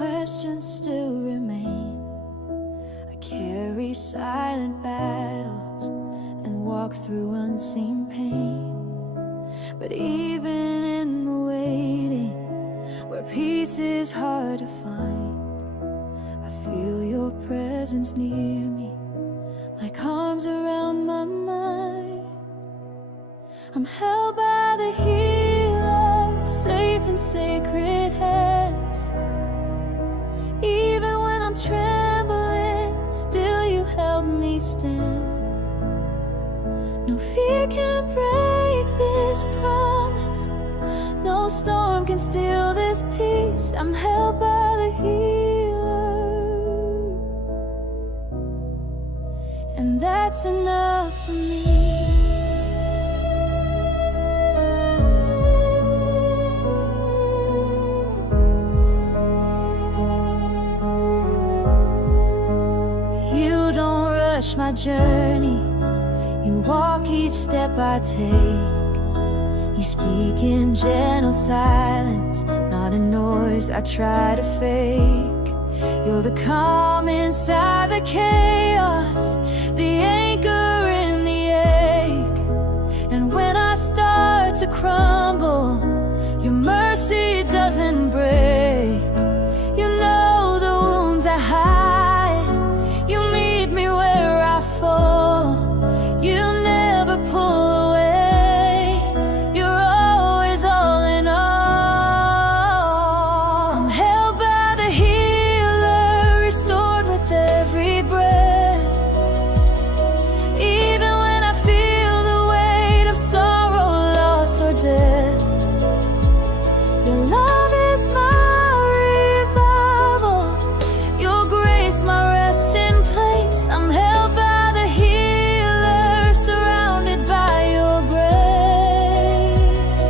questions still remain. I carry silent battles and walk through unseen pain. But even in the waiting, where peace is hard to find, I feel your presence near me, like arms around my mind. I'm held by the healer, safe in sacred hands. Even when I'm trembling, still you help me stand. No fear can break this promise, no storm can steal this peace. I'm held by the healer, and that's enough for me. You don't rush my journey, you walk each step I take. You speak in gentle silence, not a noise I try to fake. You're the calm inside the chaos, the anchor in the ache. And when I start to crumble, your mercy doesn't break. You know the wounds I hide, you meet me where I fall. You never pull away, you're always all in all. I'm held by the healer, restored with every breath. Even when I feel the weight of sorrow, loss, or death, your love is my revival, your grace my resting place. I'm held by the healer, surrounded by your grace.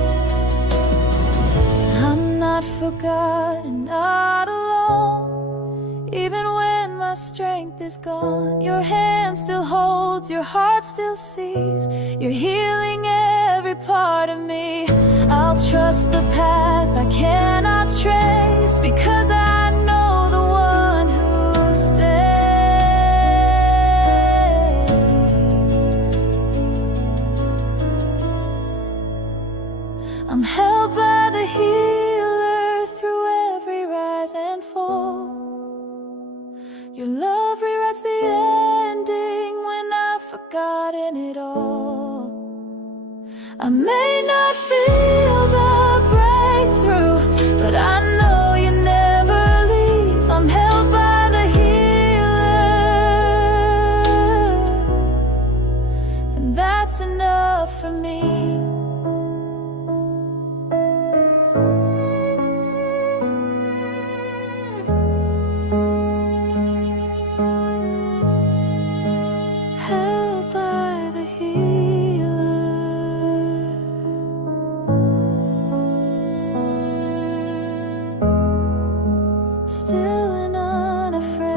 I'm not forgotten, not alone. Even when my strength is gone, your hand still holds, your heart still sees. You're healing every part of me. I'll trust the path I cannot trace, because I know the one who stays. I'm held by the healer through every rise and fall. Your love rewrites the ending when I've forgotten it all. I may not feel the breakthrough, but I know you never leave. I'm held by the healer, and that's enough for me. Held by the healer, still and unafraid,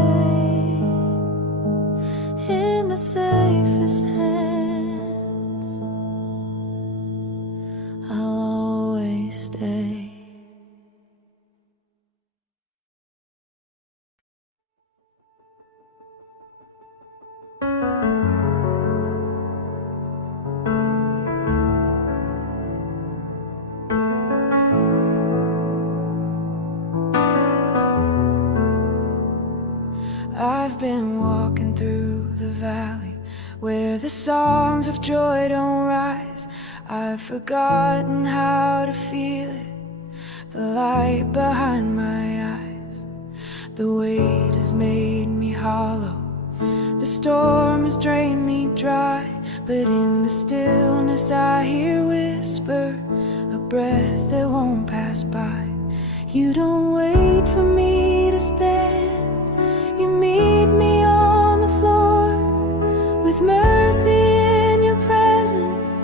in the safest hands, I'll always stay. I've been walking through the valley where the songs of joy don't rise. I've forgotten how to feel it, the light behind my eyes. The weight has made me hollow, the storm has drained me dry. But in the stillness I hear whisper, a breath that won't pass by. You don't wait for me to stand, you meet me on the floor. With mercy in your presence,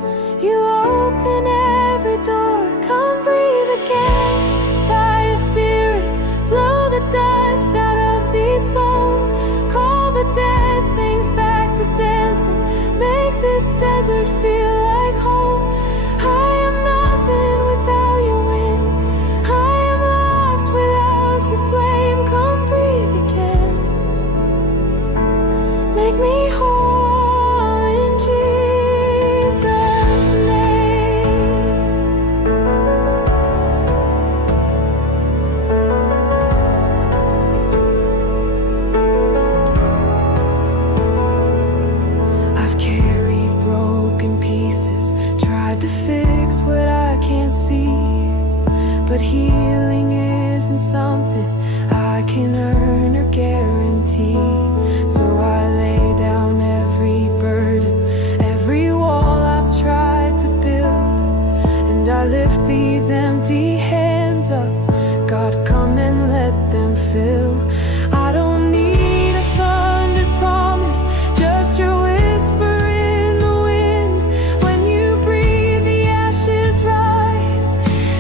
you open every door. Come breathe again by your spirit, blow the dust out of these bones. Call the dead things back to dancing, make this desert feel like home. I am nothing without your wind, I am lost without your flame. still. I don't need a thunder promise, just your whisper in the wind. When you breathe, the ashes rise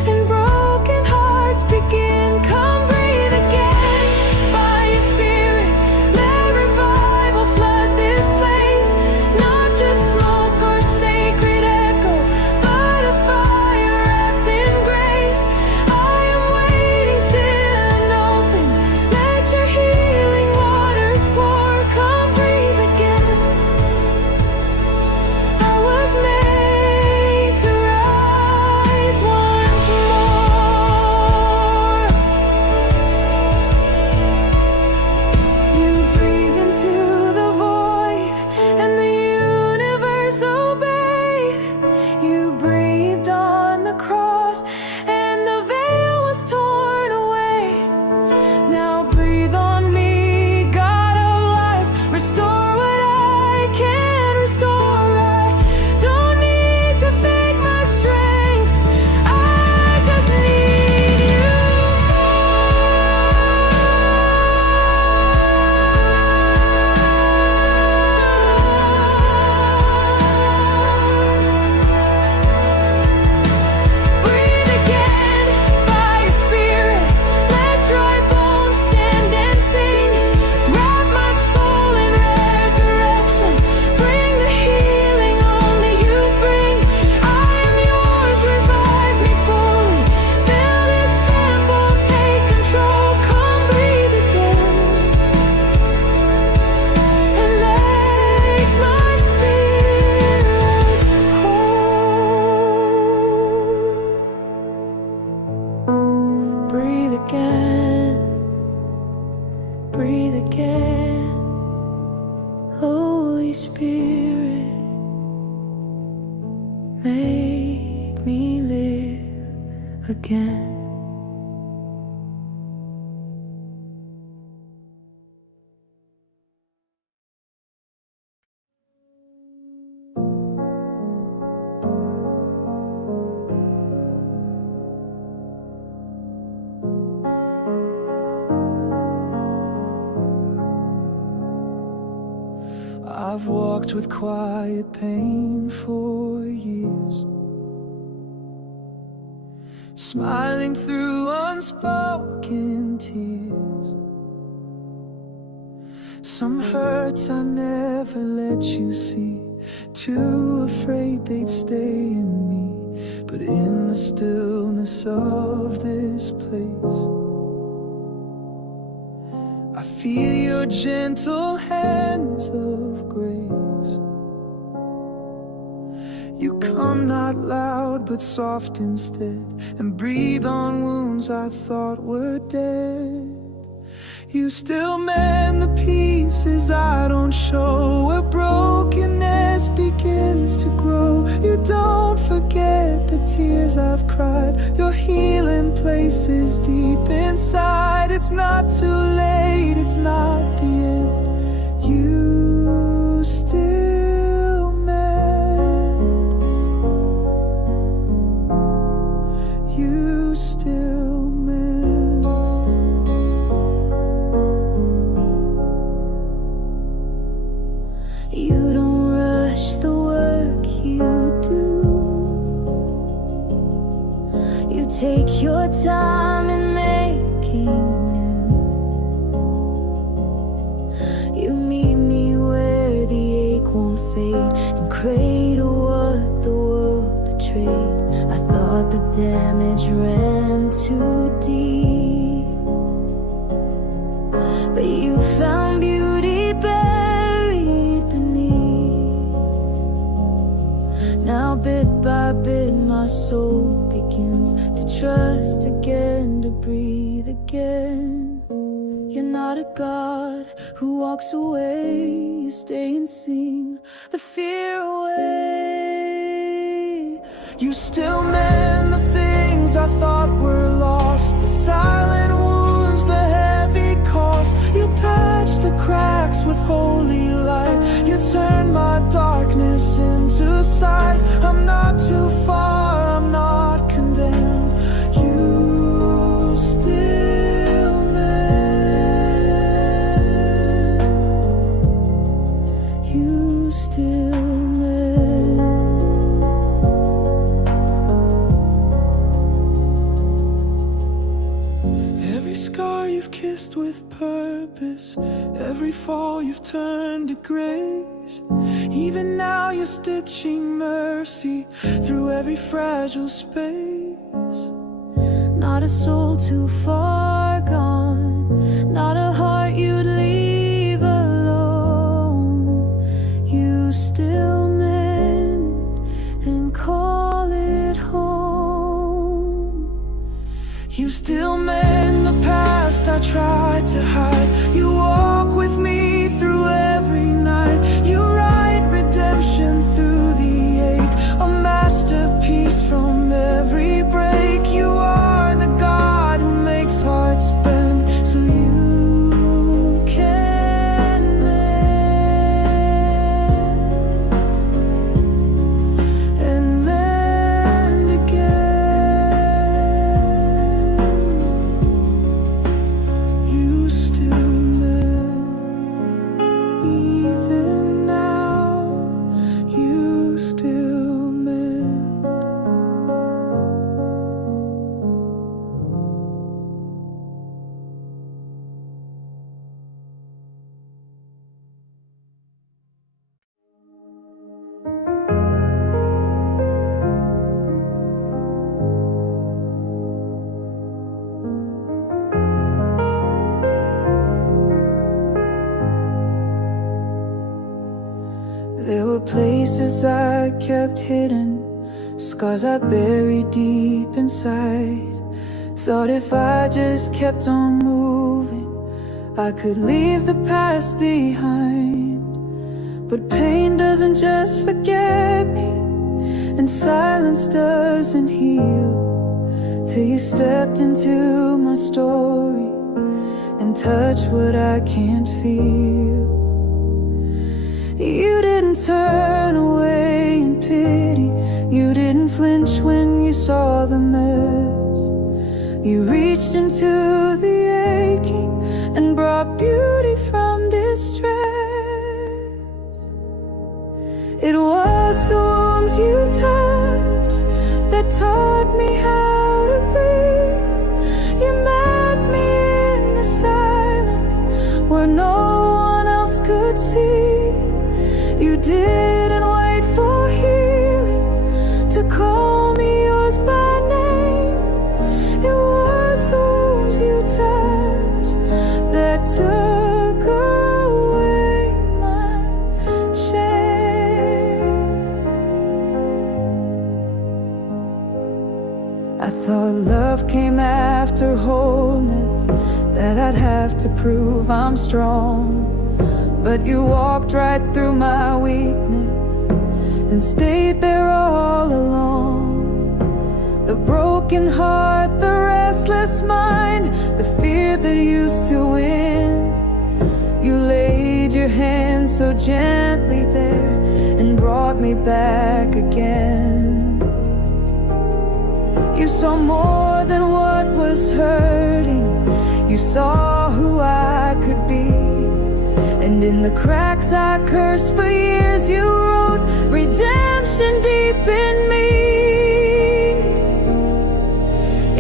and broken hearts begin. Come breathe again by your spirit, let revival flood this place. Not just smoke or sacred echo, but a fire wrapped in grace. I am waiting still and open, let your healing waters pour. Come breathe again. I was made to rise once more. You breathe into the void and the universe obeyed. You breathed on the cross and the veil was torn away. Now breathe on me, God of life, restore what I can't restore. I don't need to fake my strength, I just need you. Breathe again by your spirit, let dry bones stand and sing. Wrap my soul in resurrection, bring the healing only you bring. I am yours, revive me fully, fill this temple, take control. Come breathe again and make my spirit whole. Breathe again, breathe again, Holy Spirit, make me live again. I've walked with quiet pain for years, smiling through unspoken tears. Some hurts I never let you see, too afraid they'd stay in me. But in the stillness of this place, I feel your gentle hands of grace. You come not loud but soft instead, and breathe on wounds I thought were dead. You still mend the pieces I don't show, where brokenness begins to grow. You don't forget the tears I've cried, your healing places deep inside. It's not too late, it's not the end. You still mend. You still mend. You don't rush the work you do. You take your time in making new. You meet me where the ache won't fade, and cradle what the world betrayed. I thought the damage ran too deep, but you found beauty buried beneath. Now bit by bit my soul begins to trust again, to breathe again. You're not a God who walks away, you stay and sing the fear away. You still mend the things I thought were lost, the silent wounds, the heavy cost. You patch the cracks with holy light, you turn my darkness into sight. I'm not too far, I'm not condemned. You still mend. kissed with purpose. Every fall you've turned to grace. Even now you're stitching mercy through every fragile space. Not a soul too far gone, not a heart you'd leave alone. You still mend and call it home. You still mend the past I tried to hide. You walk with me through every night. You write redemption through the ache, a masterpiece from every break. You are the God who makes hearts bend so you can mend and mend again. You still mend, even now. You still mend. There were places I kept hidden, scars I buried deep inside. Thought if I just kept on moving, I could leave the past behind. But pain doesn't just forget me, and silence doesn't heal, till you stepped into my story and touched what I can't feel. You didn't turn away in pity. You didn't flinch when you saw the mess. You reached into the aching and brought beauty from distress. It was the wounds you touched that taught me how to breathe. You met me in the silence where no one else could see. You didn't wait for healing to call me yours by name. It was the wounds you touched that took away my shame. I thought love came after wholeness, that I'd have to prove I'm strong. But you walked right through my weakness and stayed there all along. The broken heart, the restless mind, the fear that used to win. You laid your hand so gently there and brought me back again. You saw more than what was hurting. You saw who I could be. And in the cracks I cursed for years, you wrote redemption deep in me.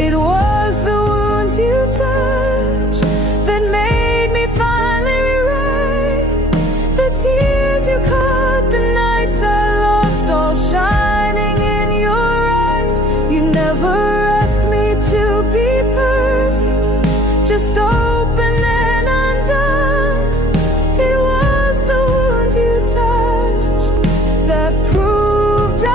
It was the wounds you touched that made me finally rise. The tears you caught, the nights I lost, all shining in your eyes. You never asked me to be perfect, just open and undone. It was the wounds you touched that proved I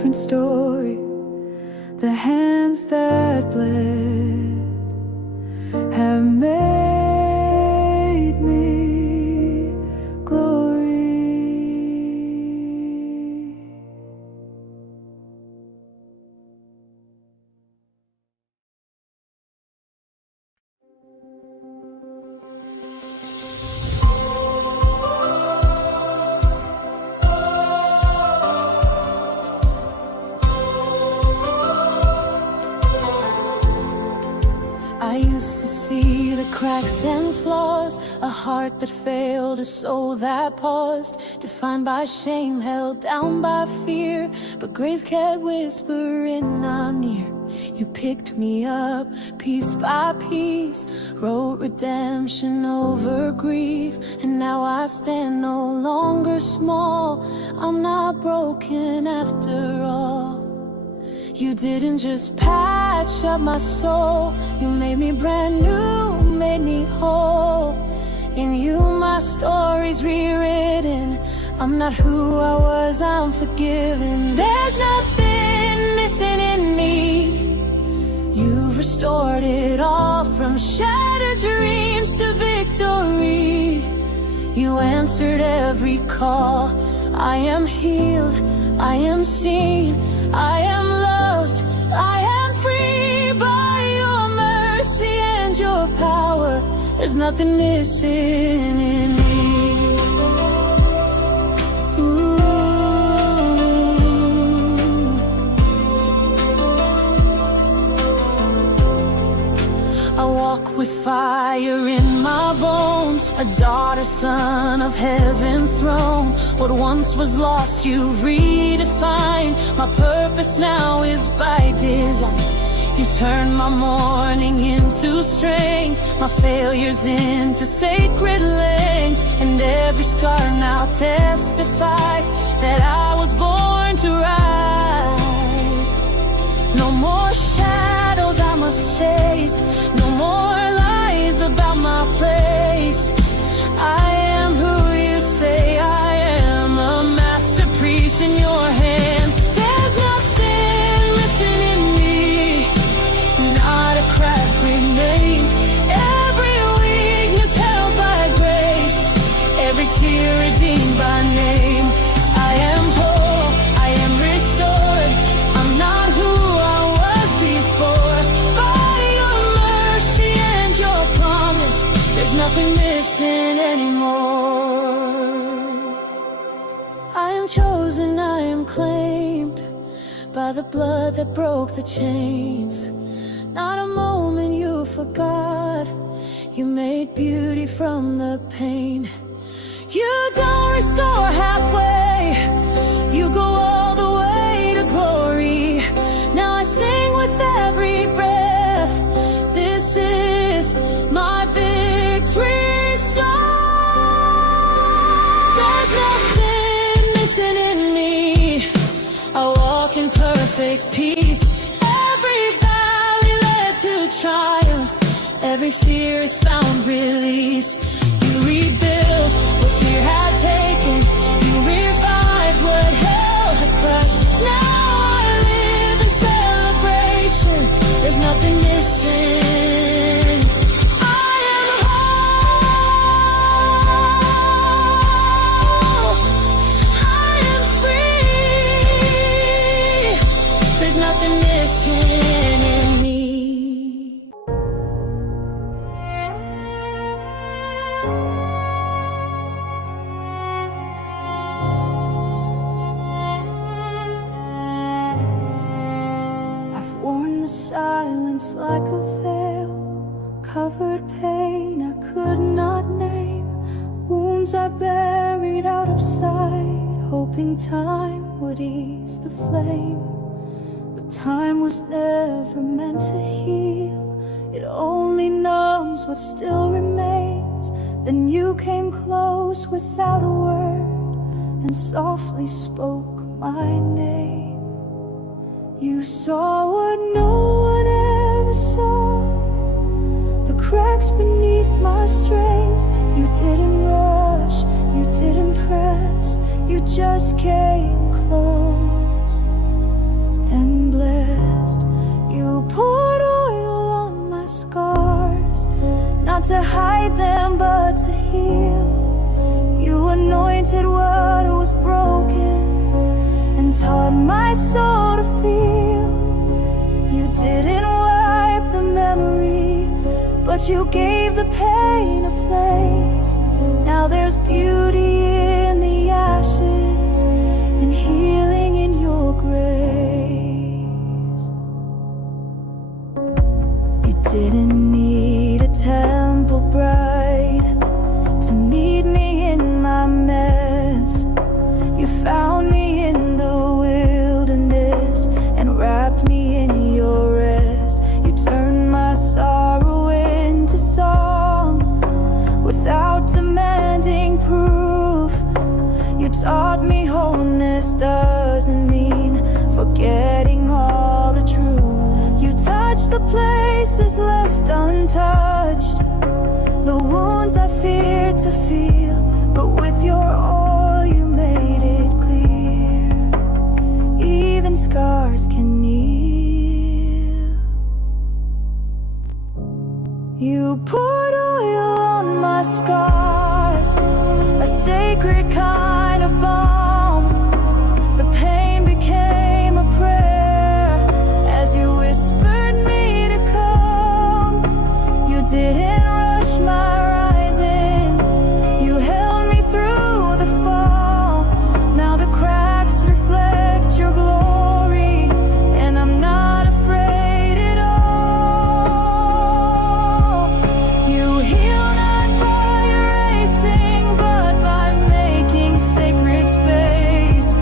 different story. The hands that bled have made me glory. I used to see the cracks and flaws, a heart that failed, a soul that paused, defined by shame, held down by fear. But grace kept whispering, I'm near. You picked me up piece by piece, wrote redemption over grief, and now I stand no longer small. I'm not broken after all. You didn't just patch up my soul, you made me brand new, made me whole. In you my story's rewritten. I'm not who I was, I'm forgiven. There's nothing missing in me. You've restored it all, from shattered dreams to victory. You answered every call. I am healed, I am seen, I am loved, I am free by your mercy and your power. There's nothing missing in me. Ooh. I walk with fire in my bones, a daughter, son of heaven's throne. What once was lost, you've redefined. My purpose now is by design. You turned my mourning into strength, my failures into sacred lengths. And every scar now testifies that I was born to rise. No more shadows I must chase, no more lies about my place. I am who you say I am, a masterpiece in your hands. There's nothing missing in me, not a crack remains. Every weakness held by grace, every tear redeemed by name. I am whole, I am restored, I'm not who I was before. By your mercy and your promise, there's nothing missing anymore. I am chosen, I am claimed by the blood that broke the chains. Not a moment you forgot, you made beauty from the pain. You don't restore halfway, you go all the way to glory. Now I sing with every breath, this is my victory song. There's nothing missing in me, I walk in perfect peace. Every valley led to triumph, every fear is found release. You rebuilt what fear had taken, you revived what hell had crushed. Now I live in celebration, there's nothing missing. I am whole, I am free, there's nothing missing in me. I've worn the silence like a veil, covered pain I could not name, wounds I buried out of sight, hoping time would ease the flame. But time was never meant to heal, it only numbs what still remains. Then you came close without a word and softly spoke my name. You saw what no one ever saw, the cracks beneath my strength. You didn't rush, you didn't press, you just came close. and blessed. You poured oil on my scars, not to hide them but to heal. You anointed what was broken and taught my soul to feel. You didn't wipe the memory, but you gave the pain a place. Now there's beauty in the ashes and healing in your grace. You didn't need a temple bride to meet me in my mess. You found me in the wilderness and wrapped me in your rest. You turned my sorrow into song without demanding proof. You taught me wholeness doesn't mean forgetting all the truth. You touched the places left untouched, the wounds I feared to feel, but with your oil you made it clear. Even scars can heal. You poured oil on my scars, a sacred kind of balm. The pain became a prayer as you whispered me to come. You didn't rush my rising, you held me through the fall. Now the cracks reflect your glory, and I'm not afraid at all. You heal not by erasing, but by making sacred space.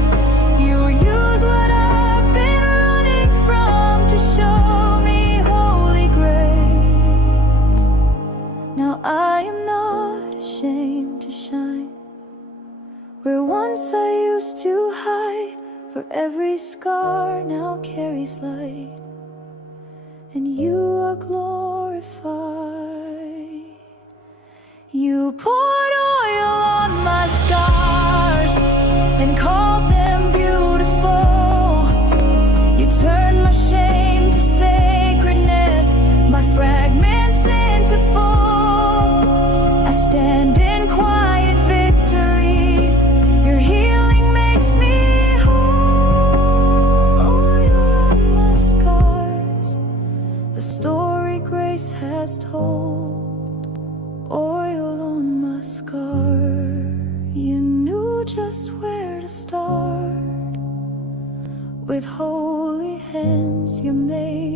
You use what I've been running from to show me holy grace. Now I am not ashamed to shine where once I used to hide, for every scar now carries light, and you are glorified. You poured oil on my scars and called them beautiful. You turned my shame to sacredness, my fragments into full. I stand in quiet victory. Your healing makes me whole. Oil on my scars, the story grace has told. Oil on my scar, you knew just where to start. With holy hands you made